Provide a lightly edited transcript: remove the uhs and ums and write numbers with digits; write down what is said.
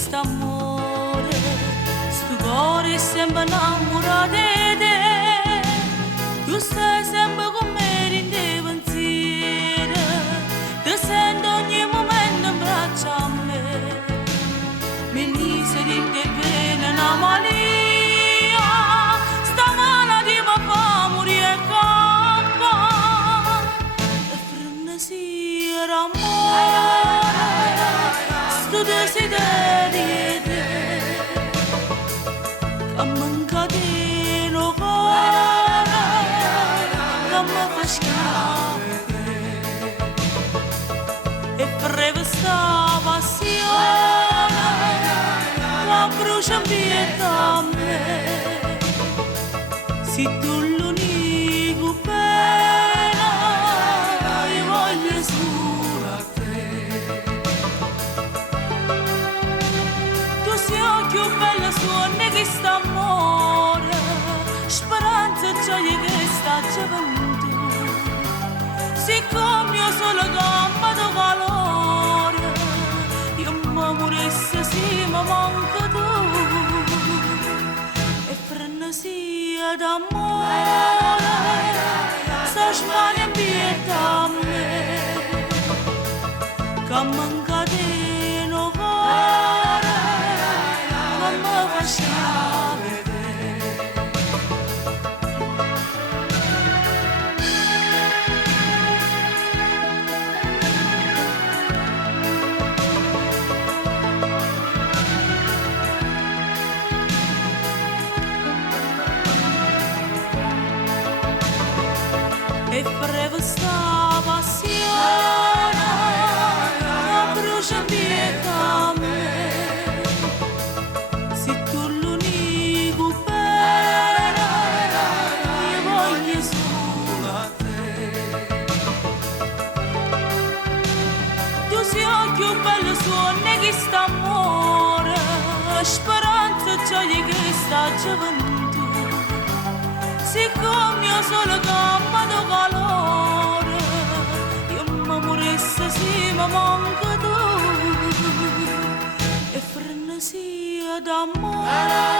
quest'amore, sto cuore sembra innamorato di te. Tu stai sempre con me in te pensiero, ti sento ogni momento in braccio a me. Mi dice di te bene una mania, stamana ti mi fa morire campa. E frenesia d'amore, sto desiderio te, che manca di no cuore, che mi fa schiavere. E breve sta passione, la brucia via a me. Se tu l'unico pena, io voglio solo a te. Tu sei più bella suona che sta amore, speranza gioia che sta gioventù. Siccome io solo gamba di valore, io mi morisse sì ma manca tu. E frenesia d'amore, sta smania in pietà a me, che manca di no cuore, che mi fa schiavere. E breve sta passione, la brucia via a me. Se tu l'unico bene, io voglio solo a te. Tu sei più bello suona che sta amore, speranza gioia che sta gioventù. Siccome io solo gamba di valore, io mi morisse sì ma manca tu. E frenesia d'amore.